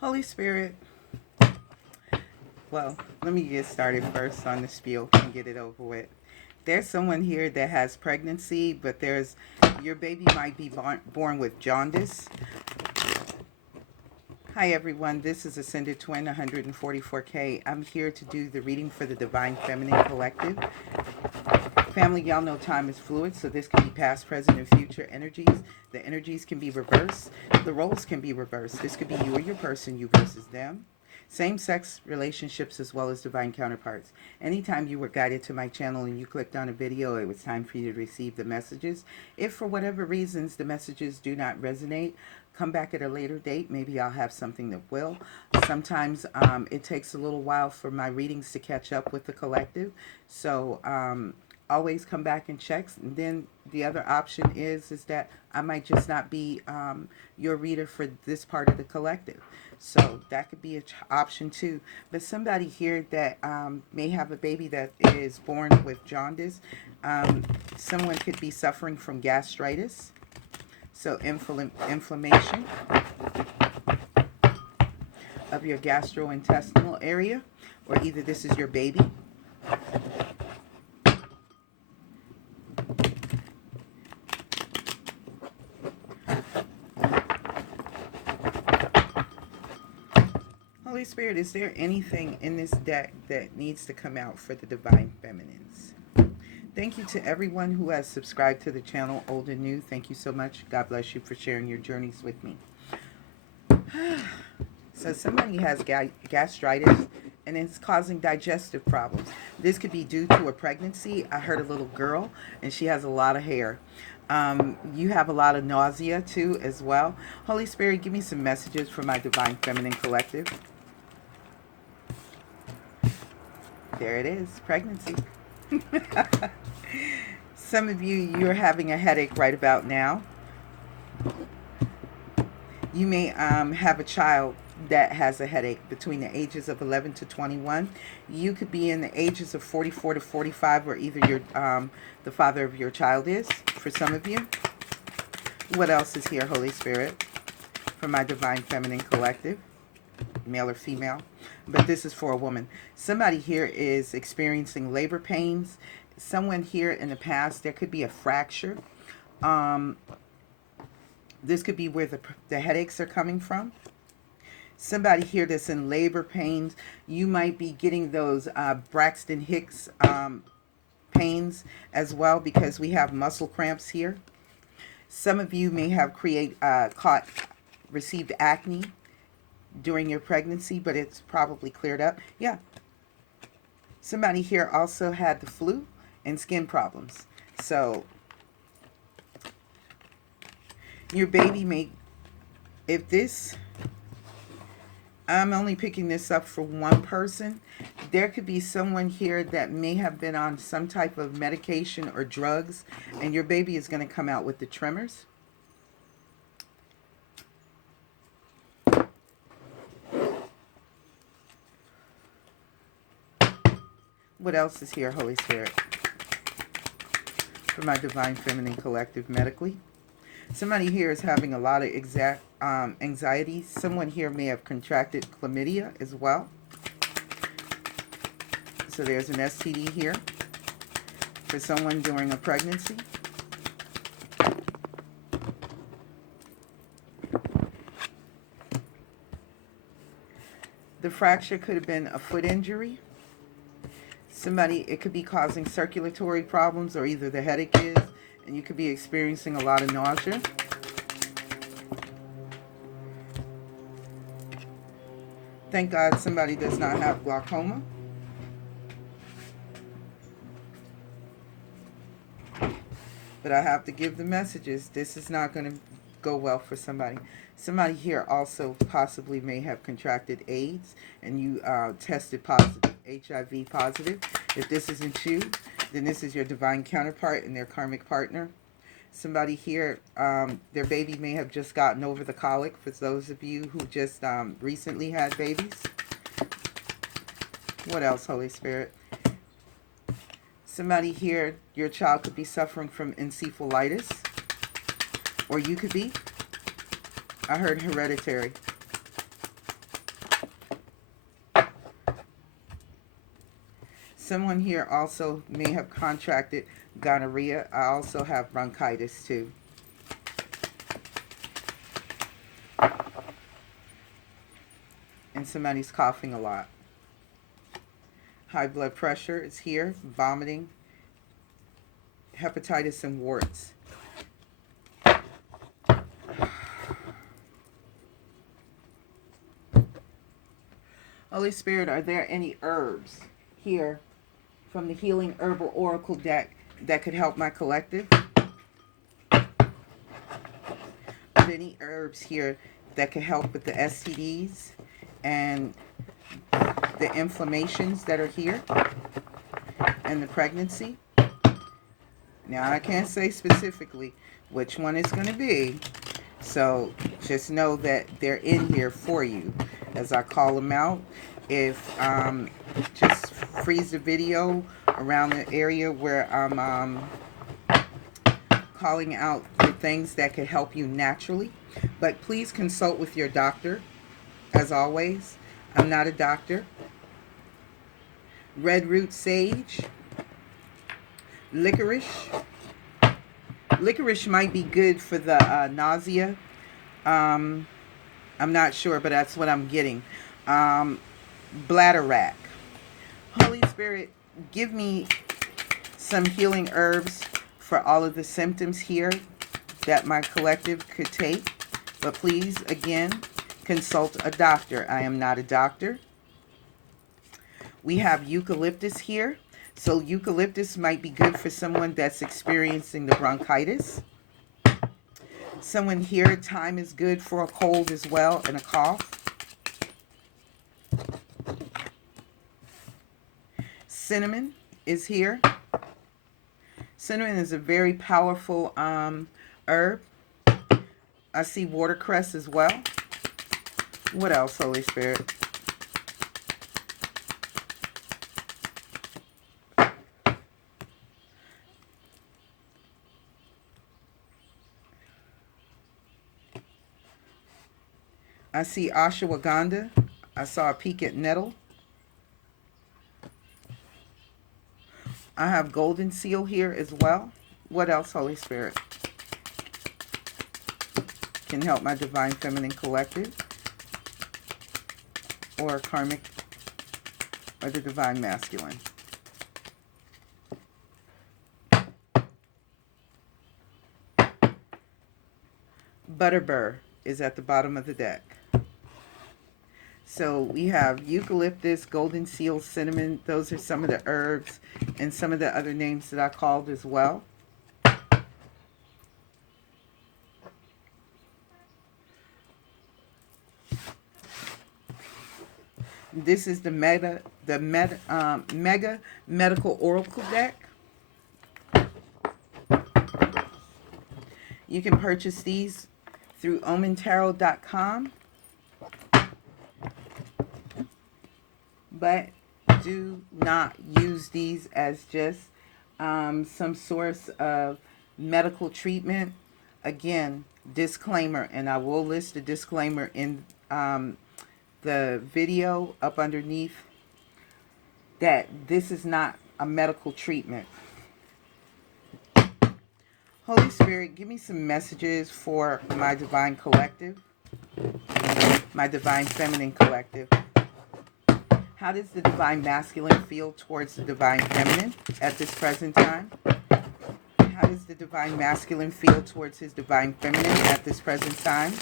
Holy Spirit, well, let me get started first on the spiel and get it over with. There's someone here that has pregnancy, but your baby might be born with jaundice. Hi everyone, this is Ascended Twin 144K. I'm here to do the reading for the Divine Feminine Collective. Family, y'all know time is fluid, so this can be past, present, and future energies. The energies can be reversed. The roles can be reversed. This could be you or your person, you versus them. Same-sex relationships as well as divine counterparts. Anytime you were guided to my channel and you clicked on a video, it was time for you to receive the messages. If for whatever reasons the messages do not resonate, come back at a later date. Maybe I'll have something that will. Sometimes it takes a little while for my readings to catch up with the collective. So always come back and check. And then the other option is that I might just not be your reader for this part of the collective. So that could be an option too. But somebody here that may have a baby that is born with jaundice, someone could be suffering from gastritis. So inflammation of your gastrointestinal area, or either this is your baby. Holy Spirit, is there anything in this deck that needs to come out for the Divine Feminines? Thank you to everyone who has subscribed to the channel, old and new. Thank you so much. God bless you for sharing your journeys with me. So somebody has gastritis and it's causing digestive problems. This could be due to a pregnancy. I heard a little girl and she has a lot of hair. You have a lot of nausea too as well. Holy Spirit, give me some messages for my Divine Feminine Collective. There it is, pregnancy. Some of you're having a headache right about now. You may have a child that has a headache between the ages of 11 to 21. You could be in the ages of 44 to 45, or either the father of your child is, for some of you. What else is here, Holy Spirit, for my Divine Feminine Collective, male or female? But this is for a woman. Somebody here is experiencing labor pains. Someone here in the past, there could be a fracture. This could be where the headaches are coming from. Somebody here that's in labor pains, you might be getting those Braxton Hicks pains as well, because we have muscle cramps here. Some of you may have received acne during your pregnancy, but it's probably cleared up. Yeah. Somebody here also had the flu and skin problems. So your baby may, I'm only picking this up for one person. There could be someone here that may have been on some type of medication or drugs, and your baby is going to come out with the tremors. What else is here, Holy Spirit, for my Divine Feminine Collective medically? Somebody here is having a lot of anxiety. Someone here may have contracted chlamydia as well. So there's an STD here for someone during a pregnancy. The fracture could have been a foot injury. It could be causing circulatory problems, or either the headache is, and you could be experiencing a lot of nausea. Thank God somebody does not have glaucoma. But I have to give the messages. This is not going to go well for somebody. Somebody here also possibly may have contracted AIDS, and you tested positive, HIV positive. If this isn't you, then this is your divine counterpart and their karmic partner. Somebody here, their baby may have just gotten over the colic, for those of you who just recently had babies. What else, Holy Spirit? Somebody here, your child could be suffering from encephalitis, or you could be. I heard hereditary. Someone here also may have contracted gonorrhea. I also have bronchitis too. And somebody's coughing a lot. High blood pressure is here, vomiting, hepatitis and warts. Holy Spirit, are there any herbs here from the Healing Herbal Oracle deck that could help my collective? Are there any herbs here that could help with the STDs and the inflammations that are here and the pregnancy? Now, I can't say specifically which one it's going to be, so just know that they're in here for you as I call them out. If just freeze the video around the area where I'm calling out the things that could help you naturally. But please consult with your doctor, as always. I'm not a doctor. Red root sage. Licorice. Licorice might be good for the nausea. I'm not sure, but that's what I'm getting. Bladderwrack. Holy Spirit, give me some healing herbs for all of the symptoms here that my collective could take. But please, again, consult a doctor. I am not a doctor. We have eucalyptus here. So eucalyptus might be good for someone that's experiencing the bronchitis. Someone here, thyme is good for a cold as well and a cough. Cinnamon is here. Cinnamon is a very powerful herb. I see watercress as well. What else, Holy Spirit? I see ashwagandha. I saw a peaked nettle. I have golden seal here as well. What else, Holy Spirit, can help my Divine Feminine Collective or karmic or the Divine Masculine? Butterbur is at the bottom of the deck. So we have eucalyptus, golden seal, cinnamon. Those are some of the herbs and some of the other names that I called as well. This is the Mega Medical Oracle deck. You can purchase these through omentarot.com. But do not use these as just some source of medical treatment. Again, disclaimer, and I will list the disclaimer in the video up underneath, that this is not a medical treatment. Holy Spirit, give me some messages for my Divine Collective, my Divine Feminine Collective. How does the Divine Masculine feel towards the Divine Feminine at this present time? How does the Divine Masculine feel towards his Divine Feminine at this present time?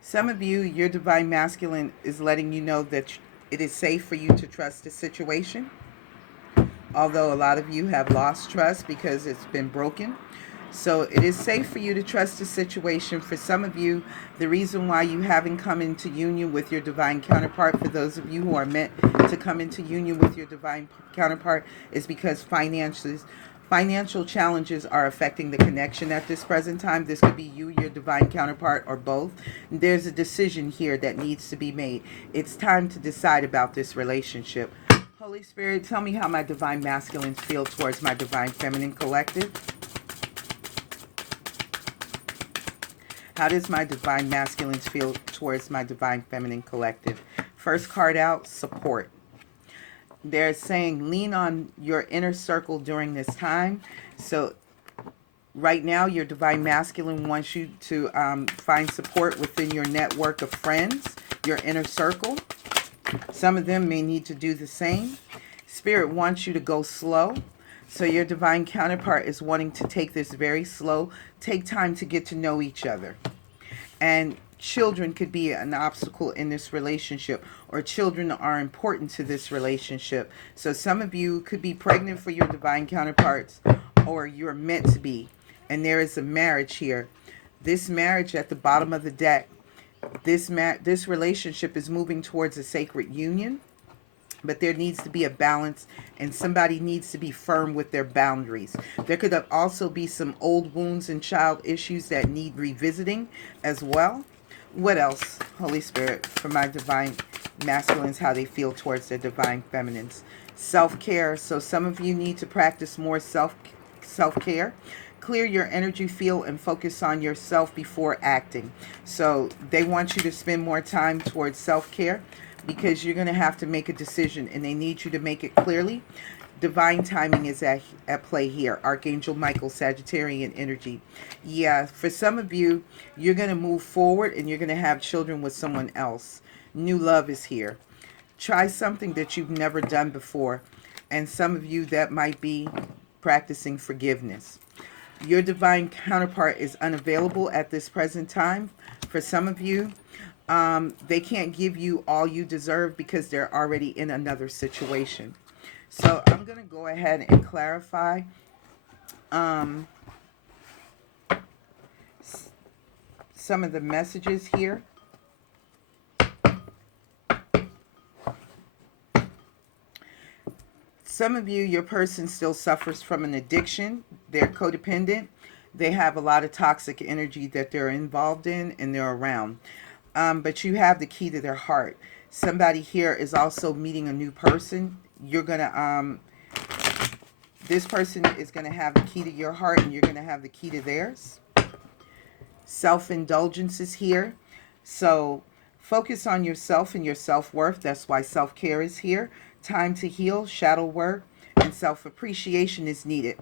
Some of you, your Divine Masculine is letting you know that it is safe for you to trust the situation. Although a lot of you have lost trust because it's been broken. So it is safe for you to trust the situation. For some of you, the reason why you haven't come into union with your divine counterpart, for those of you who are meant to come into union with your divine counterpart, is because financial challenges are affecting the connection at this present time. This could be you, your divine counterpart, or both. There's a decision here that needs to be made. It's time to decide about this relationship. Holy Spirit, tell me how my Divine Masculines feel towards my Divine Feminine Collective. How does my Divine Masculines feel towards my Divine Feminine Collective? First card out, support. They're saying lean on your inner circle during this time. So right now, your divine masculine wants you to find support within your network of friends, your inner circle. Some of them may need to do the same. Spirit wants you to go slow. So your divine counterpart is wanting to take this very slow. Take time to get to know each other. And children could be an obstacle in this relationship, or children are important to this relationship. So some of you could be pregnant for your divine counterparts, or you're meant to be. And there is a marriage here. This marriage at the bottom of the deck, this relationship is moving towards a sacred union, but there needs to be a balance, and somebody needs to be firm with their boundaries. There could also be some old wounds and child issues that need revisiting as well. What else, Holy Spirit, for my divine masculines, how they feel towards their divine feminines? Self-care. So some of you need to practice more self-care. Clear your energy field and focus on yourself before acting. So they want you to spend more time towards self-care, because you're going to have to make a decision, and they need you to make it clearly. Divine timing is at play here. Archangel Michael, Sagittarian energy. Yeah, for some of you, you're going to move forward and you're going to have children with someone else. New love is here. Try something that you've never done before. And some of you, that might be practicing forgiveness. Your divine counterpart is unavailable at this present time. For some of you, they can't give you all you deserve because they're already in another situation. So I'm going to go ahead and clarify some of the messages here. Some of you, your person still suffers from an addiction. They're codependent. They have a lot of toxic energy that they're involved in and they're around. But you have the key to their heart. Somebody here is also meeting a new person. You're going to, this person is going to have the key to your heart, and you're going to have the key to theirs. Self-indulgence is here. So focus on yourself and your self-worth. That's why self-care is here. Time to heal, shadow work, and self-appreciation is needed.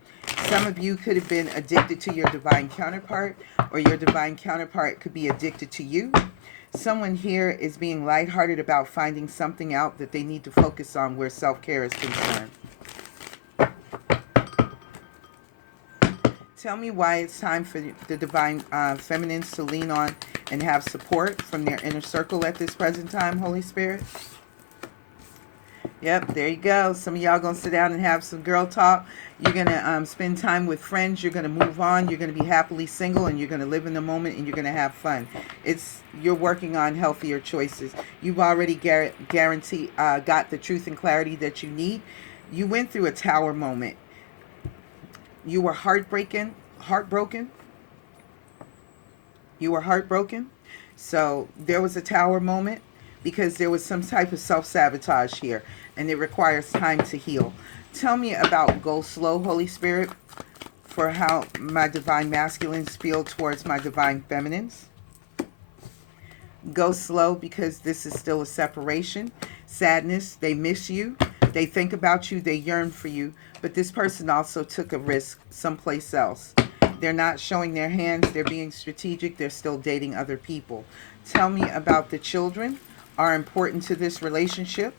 Some of you could have been addicted to your divine counterpart, or your divine counterpart could be addicted to you. Someone here is being lighthearted about finding something out that they need to focus on where self-care is concerned. Tell me why it's time for the divine feminines to lean on and have support from their inner circle at this present time, Holy Spirit. Yep, there you go. Some of y'all going to sit down and have some girl talk. You're going to spend time with friends. You're going to move on. You're going to be happily single, and you're going to live in the moment, and you're going to have fun. You're working on healthier choices. You've already got the truth and clarity that you need. You went through a tower moment. You were heartbroken. You were heartbroken. So there was a tower moment because there was some type of self-sabotage here, and it requires time to heal. Tell me about go slow, Holy Spirit, for how my divine masculines feel towards my divine feminines. Go slow because this is still a separation. Sadness, they miss you. They think about you. They yearn for you. But this person also took a risk someplace else. They're not showing their hands. They're being strategic. They're still dating other people. Tell me about the children are important to this relationship.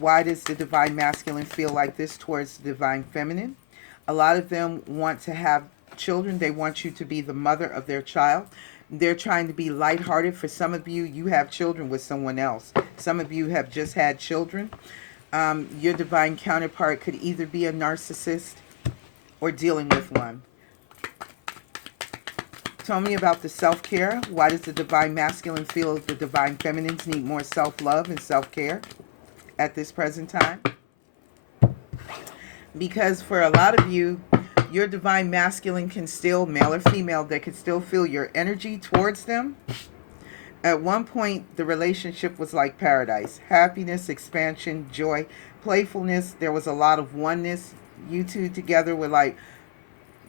Why does the divine masculine feel like this towards the divine feminine? A lot of them want to have children. They want you to be the mother of their child. They're trying to be lighthearted. For some of you, you have children with someone else. Some of you have just had children. Your divine counterpart could either be a narcissist or dealing with one. Tell me about the self-care. Why does the divine masculine feel the divine feminines need more self-love and self-care at this present time? Because for a lot of you, your divine masculine can still, male or female, they can still feel your energy towards them. At one point, the relationship was like paradise. Happiness, expansion, joy, playfulness. There was a lot of oneness. You two together were like,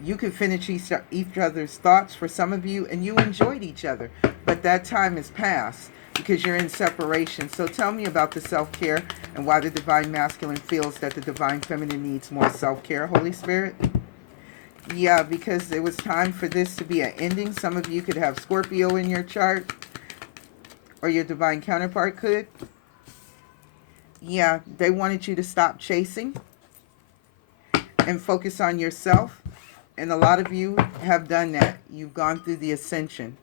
you could finish each other's thoughts for some of you, and you enjoyed each other. But that time has passed. because you're in separation. So tell me about the self-care and why the Divine Masculine feels that the Divine Feminine needs more self-care, Holy Spirit. Yeah, because it was time for this to be an ending. Some of you could have Scorpio in your chart, or your divine counterpart could. Yeah, they wanted you to stop chasing and focus on yourself. And a lot of you have done that. You've gone through the ascension.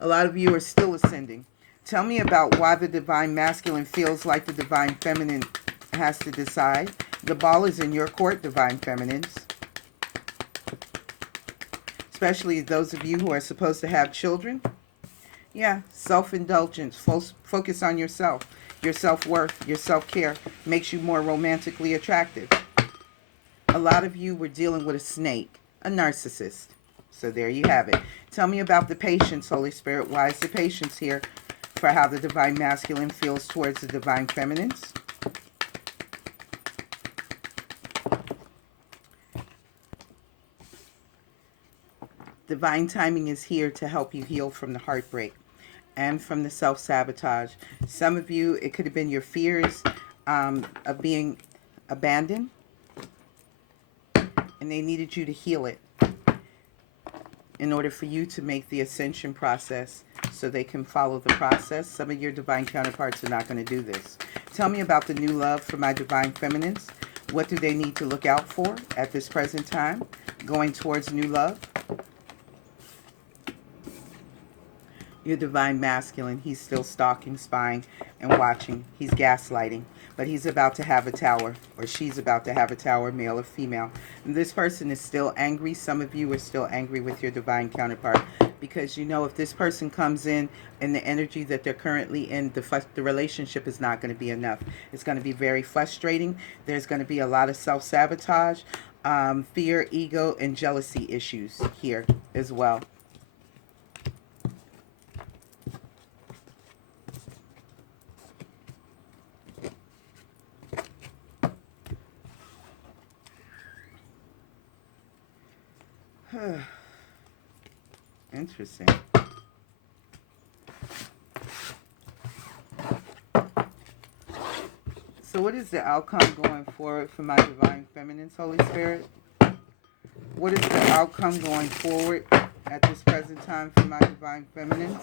A lot of you are still ascending. Tell me about why the Divine Masculine feels like the Divine Feminine has to decide. The ball is in your court, Divine Feminines. Especially those of you who are supposed to have children. Yeah, self-indulgence. Focus on yourself. Your self-worth, your self-care makes you more romantically attractive. A lot of you were dealing with a snake, a narcissist. So there you have it. Tell me about the patience, Holy Spirit. Why is the patience here for how the Divine Masculine feels towards the Divine Feminines? Divine timing is here to help you heal from the heartbreak and from the self-sabotage. Some of you, it could have been your fears of being abandoned, and they needed you to heal it in order for you to make the ascension process so they can follow the process. Some of your divine counterparts are not going to do this. Tell me about the new love for my divine feminines. What do they need to look out for at this present time going towards new love? Your divine masculine, he's still stalking, spying, and watching. He's gaslighting, but he's about to have a tower, or she's about to have a tower, male or female. And this person is still angry. Some of you are still angry with your divine counterpart because you know if this person comes in the energy that they're currently in, the relationship is not going to be enough. It's going to be very frustrating. There's going to be a lot of self-sabotage, fear, ego, and jealousy issues here as well. Interesting. So what is the outcome going forward for my divine feminines, Holy Spirit? What is the outcome going forward at this present time for my divine feminines,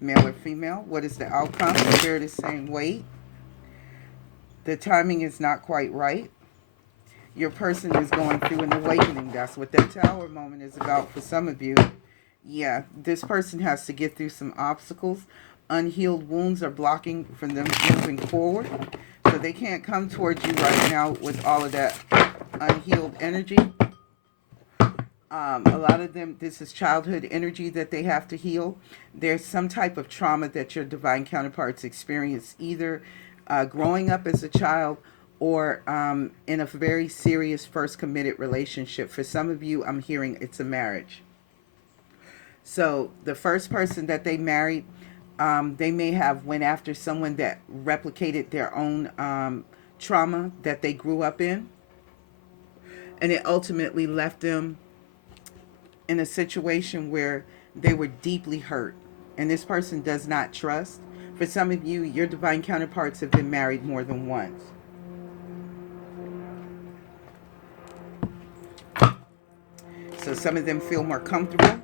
male or female? What is the outcome? Spirit is saying wait. The timing is not quite right. Your person is going through an awakening. That's what that tower moment is about for some of you. Yeah, this person has to get through some obstacles. Unhealed wounds are blocking from them moving forward. So they can't come towards you right now with all of that unhealed energy. A lot of them, this is childhood energy that they have to heal. There's some type of trauma that your divine counterparts experience, either growing up as a child or in a very serious first committed relationship. For some of you, I'm hearing it's a marriage. So the first person that they married, they may have went after someone that replicated their own trauma that they grew up in. And it ultimately left them in a situation where they were deeply hurt. And this person does not trust. For some of you, your divine counterparts have been married more than once. So some of them feel more comfortable,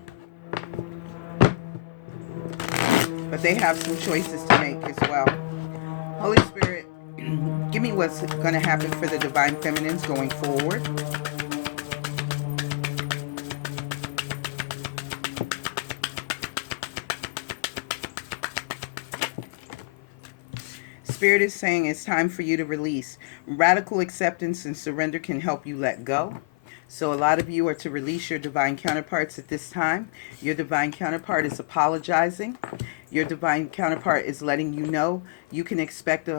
but they have some choices to make as well. Holy Spirit, give me what's going to happen for the divine feminines going forward. Spirit is saying it's time for you to release. Radical acceptance and surrender can help you let go. So a lot of you are to release your divine counterparts at this time. Your divine counterpart is apologizing. Your divine counterpart is letting you know you can expect the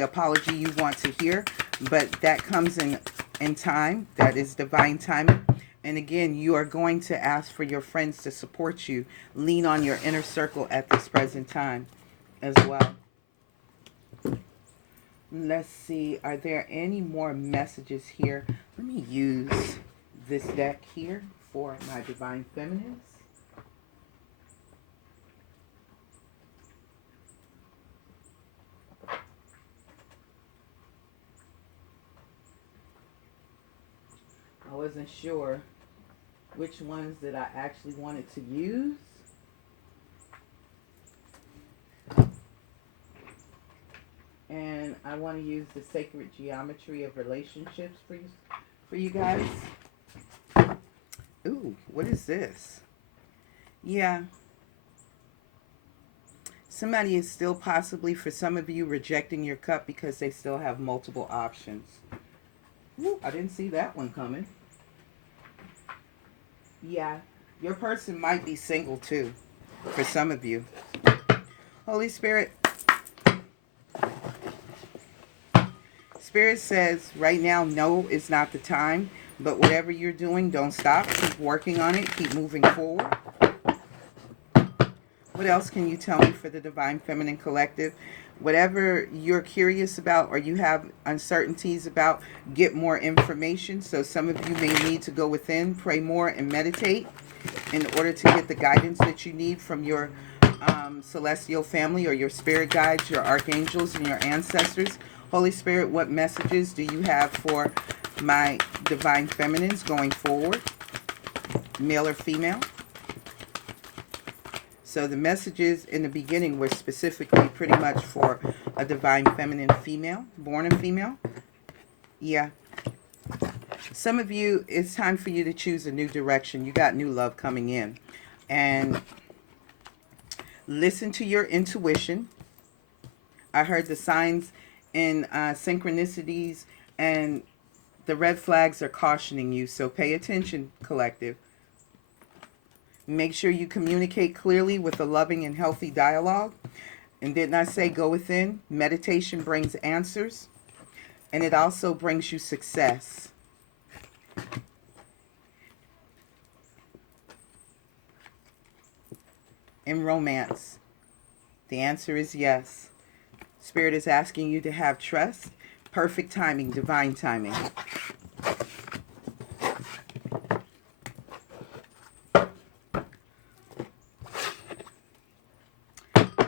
apology you want to hear, but that comes in time. That is divine timing. And again, you are going to ask for your friends to support you. Lean on your inner circle at this present time as well. Let's see, are there any more messages here? Let me use this deck here for my divine feminines. I wasn't sure which ones that I actually wanted to use. And I want to use the sacred geometry of relationships for you guys. Ooh, what is this? Yeah. Somebody is still possibly, for some of you, rejecting your cup because they still have multiple options. Ooh, I didn't see that one coming. Yeah, your person might be single too, for some of you. Holy Spirit. Spirit says right now, no, it's not the time. But whatever you're doing, don't stop. Keep working on it. Keep moving forward. What else can you tell me for the Divine Feminine Collective? Whatever you're curious about or you have uncertainties about, get more information. So some of you may need to go within, pray more, and meditate in order to get the guidance that you need from your celestial family or your spirit guides, your archangels, and your ancestors. Holy Spirit, what messages do you have for my Divine Feminines going forward? Male or female? So the messages in the beginning were specifically pretty much for a Divine Feminine female, born a female. Yeah. Some of you, it's time for you to choose a new direction. You got new love coming in. And listen to your intuition. I heard the signs and synchronicities, and the red flags are cautioning you. So pay attention, collective. Make sure you communicate clearly with a loving and healthy dialogue. And didn't I say go within? Meditation brings answers. And it also brings you success. In romance, the answer is yes. Spirit is asking you to have trust, perfect timing, divine timing.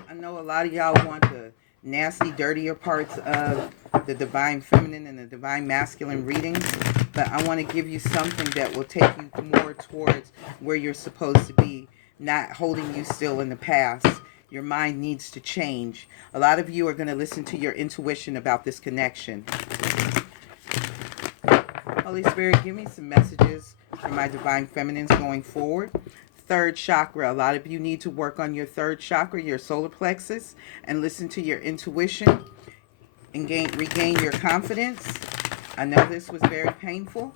I know a lot of y'all want the nasty, dirtier parts of the Divine Feminine and the Divine Masculine readings, but I want to give you something that will take you more towards where you're supposed to be, not holding you still in the past. Your mind needs to change. A lot of you are going to listen to your intuition about this connection. Holy Spirit, give me some messages for my Divine Feminines going forward. Third chakra. A lot of you need to work on your third chakra, your solar plexus, and listen to your intuition and regain your confidence. I know this was very painful.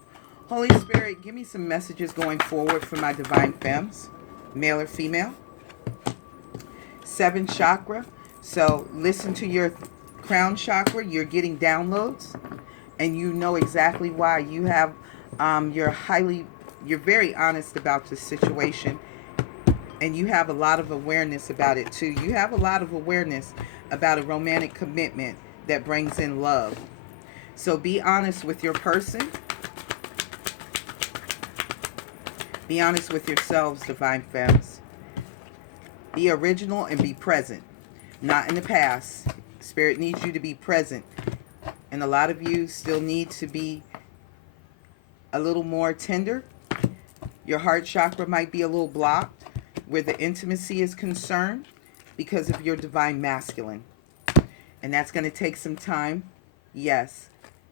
Holy Spirit, give me some messages going forward for my Divine Femmes, male or female. Seventh chakra. So listen to your crown chakra. You're getting downloads, and you know exactly why. You have you're very honest about the situation, and you have a lot of awareness about it too. You have a lot of awareness about a romantic commitment that brings in love. So be honest with your person. Be honest with yourselves, Divine Femmes. Be original and be present, not in the past. Spirit needs you to be present. And a lot of you still need to be a little more tender. Your heart chakra might be a little blocked where the intimacy is concerned because of your Divine Masculine. And that's going to take some time, yes.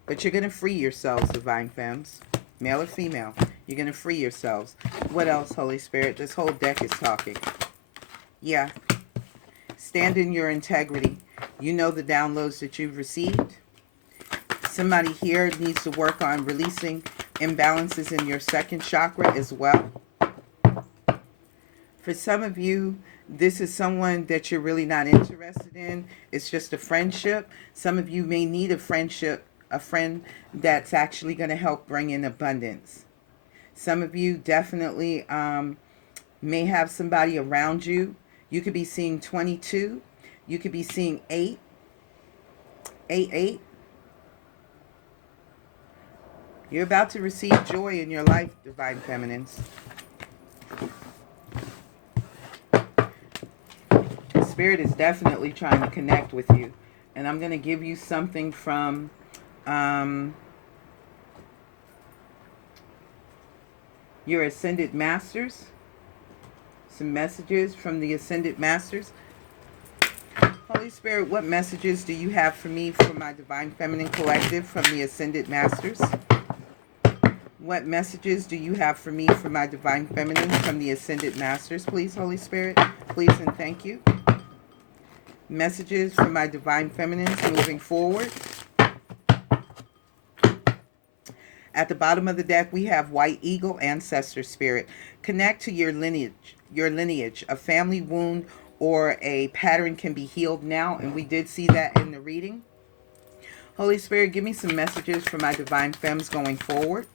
But you're going to free yourselves, Divine Femmes, male or female. You're going to free yourselves. What else, Holy Spirit? This whole deck is talking. Yeah. Stand in your integrity. You know the downloads that you've received. Somebody here needs to work on releasing imbalances in your second chakra as well. For some of you, this is someone that you're really not interested in. It's just a friendship. Some of you may need a friendship, a friend that's actually going to help bring in abundance. Some of you definitely may have somebody around you. You could be seeing 22. You could be seeing 8. 8. You're about to receive joy in your life, Divine Feminines. Spirit is definitely trying to connect with you. And I'm going to give you something from your Ascended Masters. Some messages from the Ascended Masters. Holy Spirit, what messages do you have for me for my Divine Feminine Collective from the Ascended Masters? What messages do you have for me for my Divine Feminine from the Ascended Masters, please, Holy Spirit? Please and thank you. Messages for my Divine Feminines moving forward. At the bottom of the deck, we have White Eagle, Ancestor Spirit. Connect to your lineage. Your lineage. A family wound or a pattern can be healed now, and we did see that in the reading. Holy Spirit, give me some messages for my Divine Femmes going forward.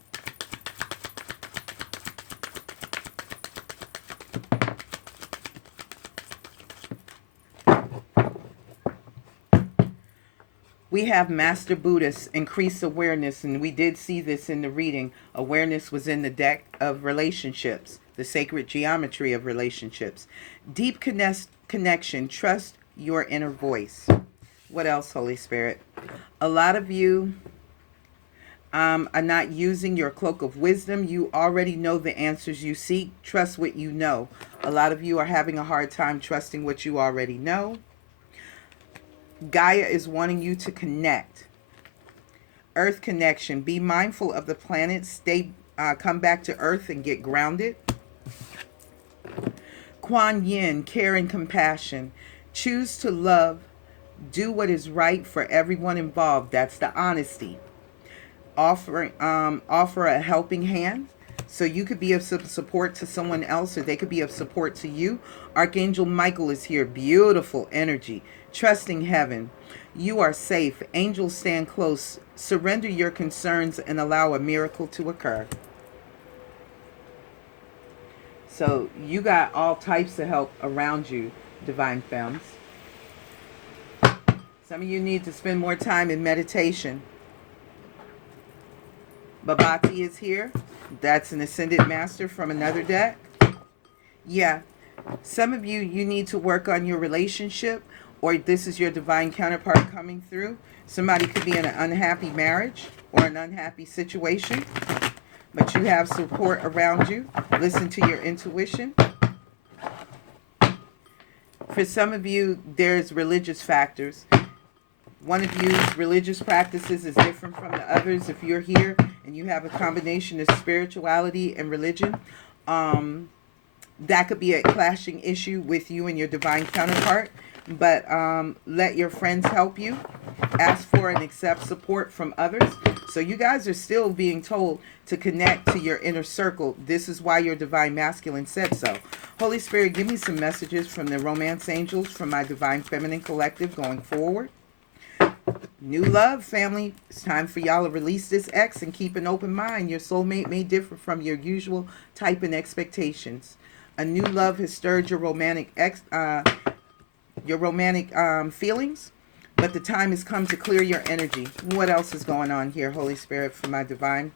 We have Master Buddhist, increased awareness, and we did see this in the reading. Awareness was in the deck of relationships, the sacred geometry of relationships. Deep connection, trust your inner voice. What else, Holy Spirit? A lot of you are not using your cloak of wisdom. You already know the answers you seek. Trust what you know. A lot of you are having a hard time trusting what you already know. Gaia is wanting you to connect. Earth connection. Be mindful of the planet. Come back to Earth and get grounded. Kuan Yin, care and compassion. Choose to love. Do what is right for everyone involved. That's the honesty. Offer a helping hand. So you could be of some support to someone else, or they could be of support to you. Archangel Michael is here. Beautiful energy. Trusting heaven. You are safe. Angels stand close. Surrender your concerns and allow a miracle to occur. So you got all types of help around you, Divine Femmes. Some of you need to spend more time in meditation. Babati is here. That's an Ascended Master from another deck. Yeah. Some of you need to work on your relationship, or this is your divine counterpart coming through. Somebody could be in an unhappy marriage or an unhappy situation, but you have support around you. Listen to your intuition. For some of you, there's religious factors. One of you's religious practices is different from the others. If you're here and you have a combination of spirituality and religion, that could be a clashing issue with you and your divine counterpart. But let your friends help you. Ask for and accept support from others. So you guys are still being told to connect to your inner circle. This is why your divine masculine said so. Holy Spirit, give me some messages from the romance angels from my Divine Feminine Collective going forward. New love, family. It's time for y'all to release this ex and keep an open mind. Your soulmate may differ from your usual type and expectations. A new love has stirred your romantic feelings, but the time has come to clear your energy. What else is going on here, Holy Spirit, for my Divine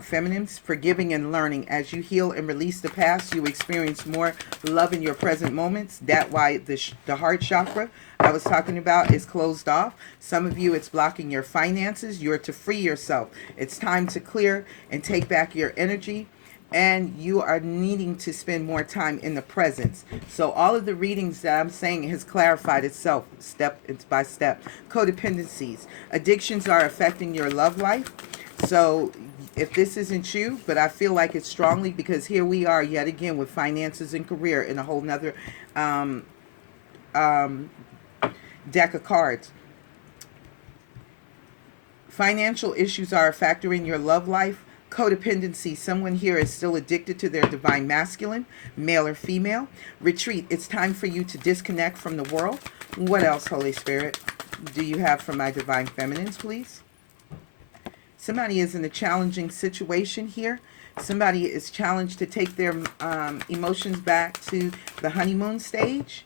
Feminines? Forgiving and learning. As you heal and release the past, you experience more love in your present moments. That's why the heart chakra I was talking about is closed off. Some of you, it's blocking your finances. You're to free yourself. It's time to clear and take back your energy. And you are needing to spend more time in the presence. So all of the readings that I'm saying has clarified itself step by step. Codependencies. Addictions are affecting your love life. So if this isn't you, but I feel like it's strongly, because here we are yet again with finances and career in a whole nother deck of cards. Financial issues are a factor in your love life. Codependency. Someone here is still addicted to their divine masculine, male or female. Retreat. It's time for you to disconnect from the world. What else, Holy Spirit, do you have for my divine feminines, please? Somebody is in a challenging situation here. Somebody is challenged to take their emotions back to the honeymoon stage.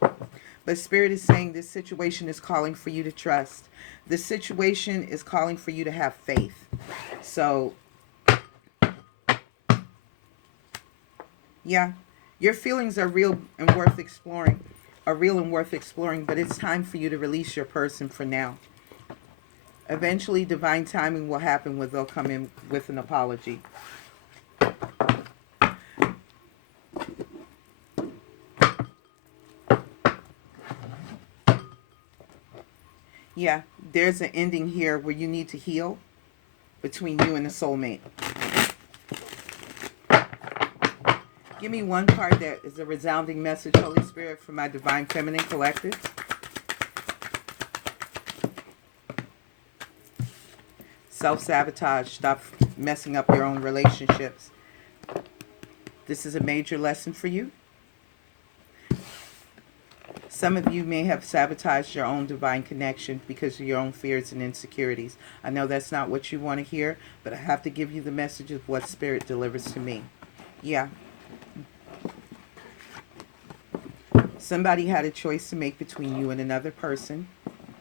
But Spirit is saying this situation is calling for you to trust. This situation is calling for you to have faith. So, yeah, your feelings are real and worth exploring. But it's time for you to release your person for now. Eventually, divine timing will happen where they'll come in with an apology. Yeah, there's an ending here where you need to heal between you and the soulmate. Give me one card that is a resounding message, Holy Spirit, for my Divine Feminine Collective. Self-sabotage. Stop messing up your own relationships. This is a major lesson for you. Some of you may have sabotaged your own divine connection because of your own fears and insecurities. I know that's not what you want to hear, but I have to give you the message of what Spirit delivers to me. Yeah. Somebody had a choice to make between you and another person.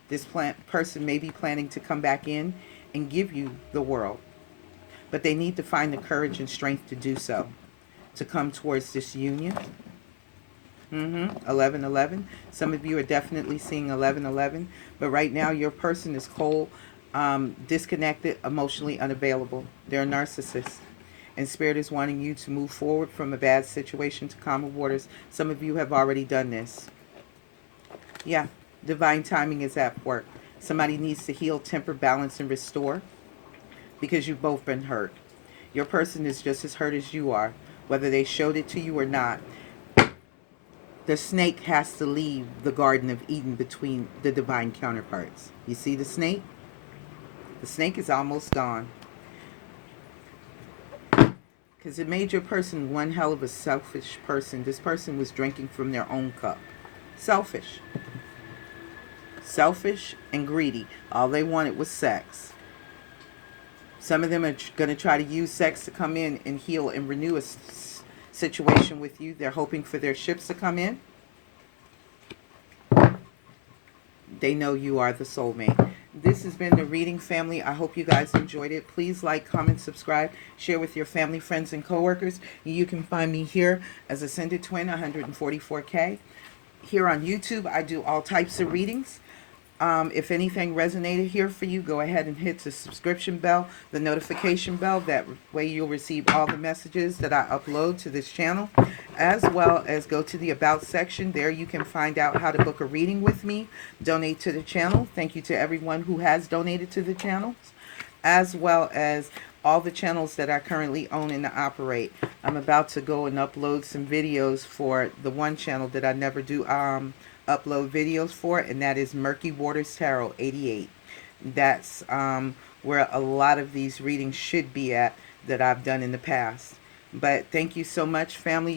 This person may be planning to come back in and give you the world, but they need to find the courage and strength to do so, to come towards this union. 1111. Some of you are definitely seeing 1111, but right now your person is cold, disconnected, emotionally unavailable. They're a narcissist, and Spirit is wanting you to move forward from a bad situation to calmer waters. Some of you have already done this. Yeah, divine timing is at work. Somebody needs to heal, temper, balance, and restore because you've both been hurt. Your person is just as hurt as you are, whether they showed it to you or not. The snake has to leave the Garden of Eden between the divine counterparts. You see the snake? The snake is almost gone. Because it made your person one hell of a selfish person. This person was drinking from their own cup. Selfish. Selfish and greedy. All they wanted was sex. Some of them are going to try to use sex to come in and heal and renew a situation with you. They're hoping for their ships to come in. They know you are the soulmate. This has been the reading, family. I hope you guys enjoyed it. Please like, comment, subscribe, share with your family, friends, and coworkers. You can find me here as Ascended Twin 144K. Here on YouTube, I do all types of readings. If anything resonated here for you, go ahead and hit the subscription bell, the notification bell. That way you'll receive all the messages that I upload to this channel, as well as go to the About section. There you can find out how to book a reading with me, donate to the channel. Thank you to everyone who has donated to the channels, as well as all the channels that I currently own and operate. I'm about to go and upload some videos for the one channel that I never do upload videos for, and that is Murky Waters Tarot 88. That's where a lot of these readings should be at that I've done in the past. But thank you so much, family.